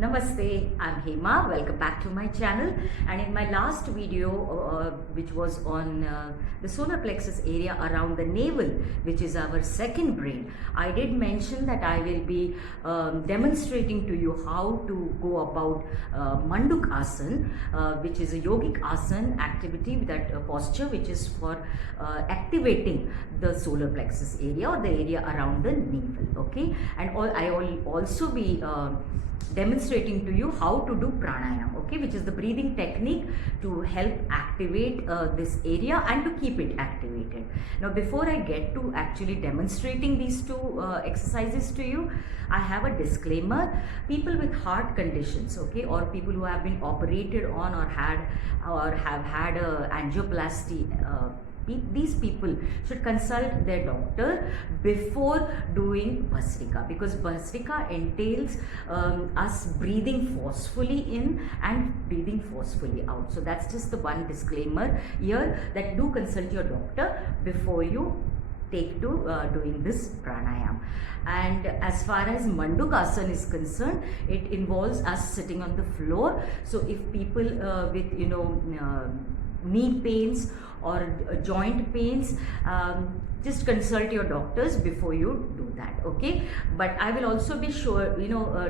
Namaste, I'm Hema. Welcome back to my channel. And in my last video, which was on the solar plexus area around the navel, which is our second brain, I did mention that I will be demonstrating to you how to go about Manduk Asana, which is a yogic asana activity, that posture which is for activating the solar plexus area or the area around the navel. Okay, and I will also be demonstrating to you how to do pranayama, okay, which is the breathing technique to help activate this area and to keep it activated. Now before I get to actually demonstrating these two exercises to you, I have a disclaimer. People with heart conditions, okay, or people who have been operated on or have had a angioplasty, these people should consult their doctor before doing Bhastrika, because Bhastrika entails us breathing forcefully in and breathing forcefully out. So that's just the one disclaimer here, that do consult your doctor before you take to doing this pranayama. And as far as Manduk Asana is concerned, it involves us sitting on the floor. So if people with knee pains or joint pains, just consult your doctors before you do that, okay? But I will also be sure,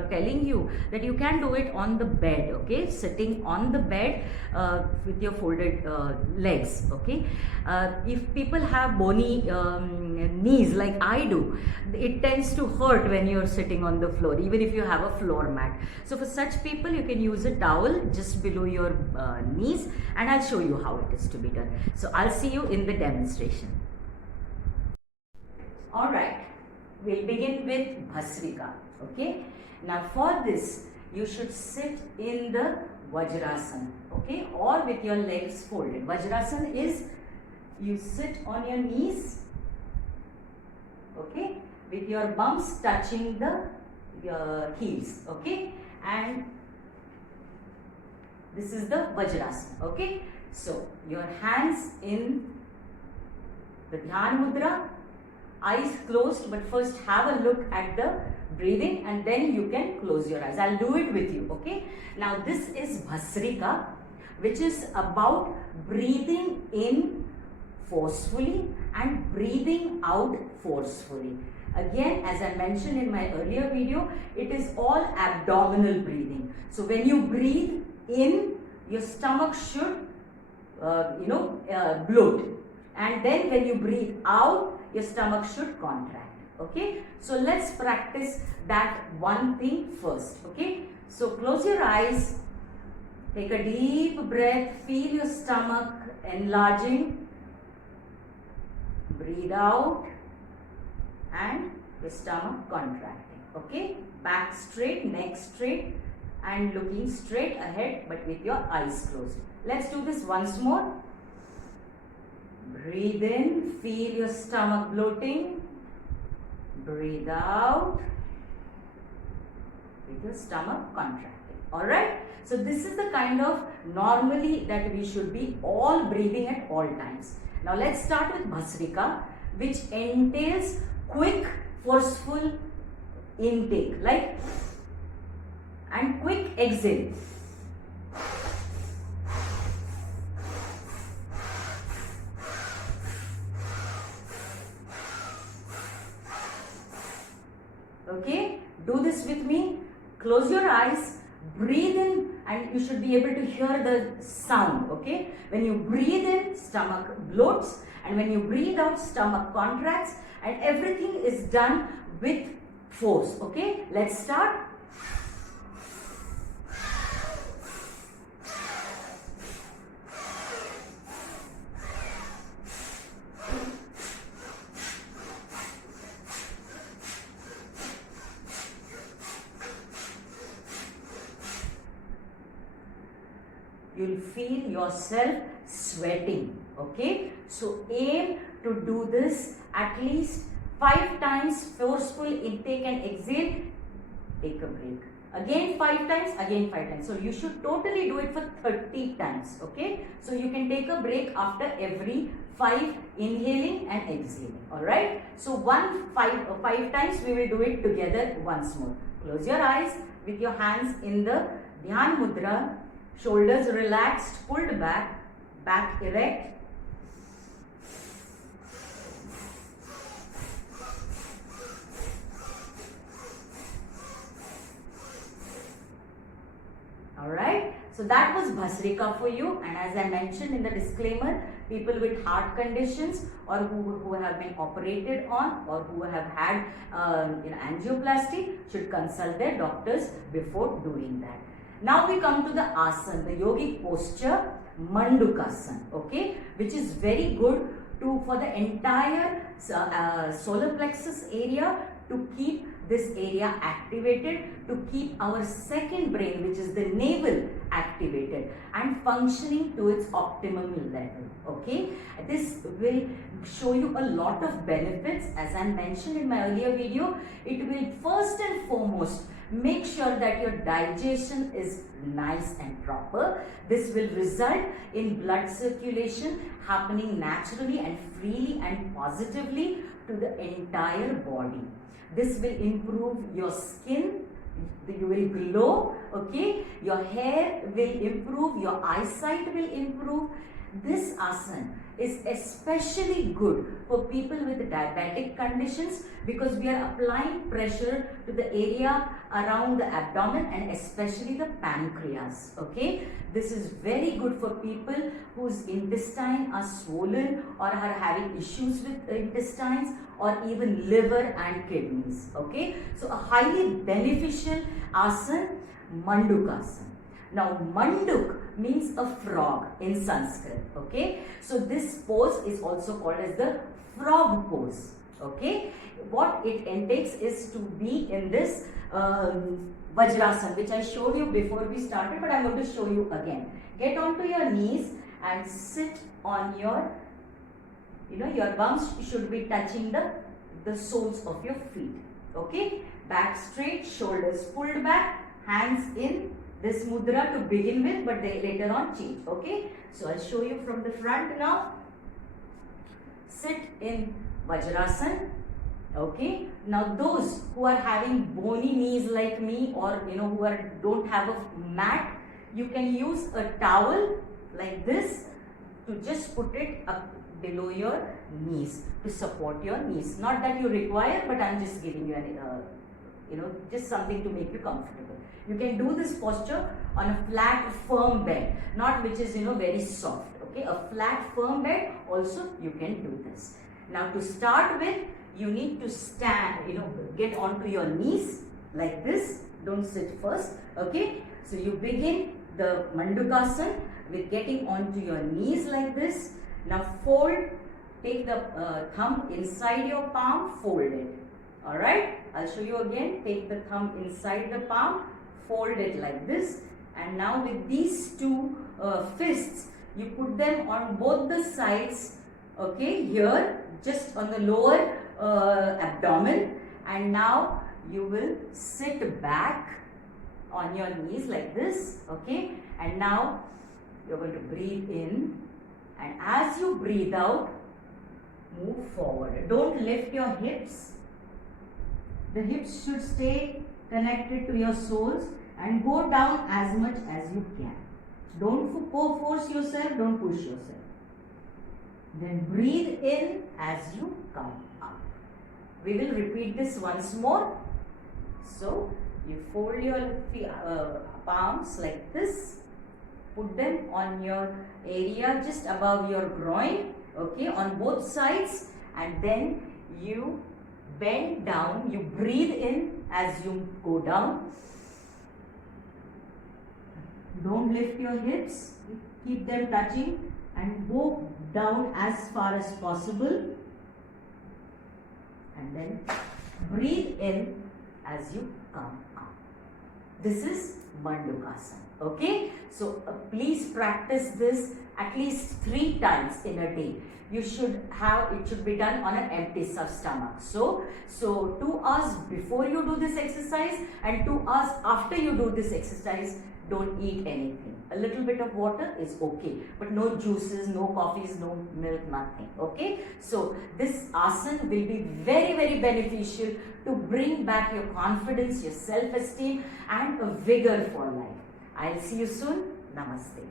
telling you that you can do it on the bed, okay? Sitting on the bed with your folded legs, okay? If people have bony knees like I do, it tends to hurt when you're sitting on the floor, even if you have a floor mat. So for such people, you can use a towel just below your knees, and I'll show you how it is to be done. So I'll see you in the demonstration. Alright, we'll begin with Bhastrika, okay? Now for this, you should sit in the Vajrasana, okay? Or with your legs folded. Vajrasana is, you sit on your knees, okay? With your bums touching your heels, okay? And this is the Vajrasana, okay? So, your hands in the Dhyana Mudra, eyes closed, but first have a look at the breathing and then you can close your eyes. I'll do it with you, okay? Now this is Bhastrika, which is about breathing in forcefully and breathing out forcefully. Again, as I mentioned in my earlier video, it is all abdominal breathing. So when you breathe in, your stomach should bloat, and then when you breathe out, your stomach should contract, okay? So let's practice that one thing first, okay? So close your eyes, take a deep breath, feel your stomach enlarging, breathe out and your stomach contracting, okay? Back straight, neck straight and looking straight ahead but with your eyes closed. Let's do this once more. Breathe in, feel your stomach bloating. Breathe out with your stomach contracting. Alright? So this is the kind of normally that we should be all breathing at all times. Now let's start with Bhastrika, which entails quick, forceful intake, like, and quick exhale. Okay, do this with me. Close your eyes, breathe in, and you should be able to hear the sound, okay? When you breathe in, stomach bloats, and when you breathe out, stomach contracts, and everything is done with force, okay? Let's start. You'll feel yourself sweating, okay? So aim to do this at least 5 times, forceful intake and exhale, take a break. Again 5 times, again 5 times. So you should totally do it for 30 times, okay? So you can take a break after every 5 inhaling and exhaling, alright? So 5 times we will do it together once more. Close your eyes, with your hands in the Dhyan Mudra, shoulders relaxed, pulled back, back erect. Alright, so that was Bhasrika for you, and as I mentioned in the disclaimer, people with heart conditions or who have been operated on or who have had angioplasty should consult their doctors before doing that. Now we come to the asana, the yogic posture, Mandukasana, okay, which is very good for the entire solar plexus area, to keep this area activated, to keep our second brain, which is the navel, activated and functioning to its optimum level. Okay, this will show you a lot of benefits. As I mentioned in my earlier video, it will first and foremost make sure that your digestion is nice and proper. This will result in blood circulation happening naturally and freely and positively to the entire body. This will improve your skin, you will glow, okay, your hair will improve, your eyesight will improve. This asana is especially good for people with diabetic conditions because we are applying pressure to the area around the abdomen and especially the pancreas, okay. This is very good for people whose intestine are swollen or are having issues with intestines or even liver and kidneys, okay. So a highly beneficial asana, Mandukasana. Now Manduk means a frog in Sanskrit, okay. So this pose is also called as the frog pose, okay. What it entails is to be in this Vajrasana, which I showed you before we started, but I'm going to show you again. Get onto your knees and sit on your, your bums should be touching the soles of your feet, okay. Back straight, shoulders pulled back, hands in this mudra to begin with, but they later on change, okay. So I'll show you from the front now. Sit in Vajrasana, okay. Now those who are having bony knees like me, or who don't have a mat, you can use a towel like this to just put it up below your knees to support your knees. Not that you require, but I'm just giving you just something to make you comfortable. You can do this posture on a flat, firm bed, not which is very soft. Okay, a flat, firm bed also you can do this. Now to start with, you need to stand, get onto your knees like this. Don't sit first. Okay, so you begin the Mandukasana with getting onto your knees like this. Now fold, take the thumb inside your palm, fold it. Alright, I'll show you again. Take the thumb inside the palm, fold it like this, and now with these two fists, you put them on both the sides, okay, here, just on the lower abdomen, and now you will sit back on your knees like this, okay, and now you're going to breathe in, and as you breathe out, move forward. Don't lift your hips. The hips should stay connected to your soles and go down as much as you can. Don't force yourself, don't push yourself. Then breathe in as you come up. We will repeat this once more. So, you fold your palms like this. Put them on your area just above your groin, okay, on both sides, and then you bend down, you breathe in as you go down. Don't lift your hips, keep them touching and go down as far as possible, and then breathe in as you come up. This is Mandukasana. Okay, so please practice this at least 3 times in a day. You should have, it should be done on an empty stomach. So 2 hours before you do this exercise and 2 hours after you do this exercise, don't eat anything. A little bit of water is okay, but no juices, no coffees, no milk, nothing. Okay, so this asana will be very, very beneficial to bring back your confidence, your self-esteem and a vigor for life. I'll see you soon. Namaste.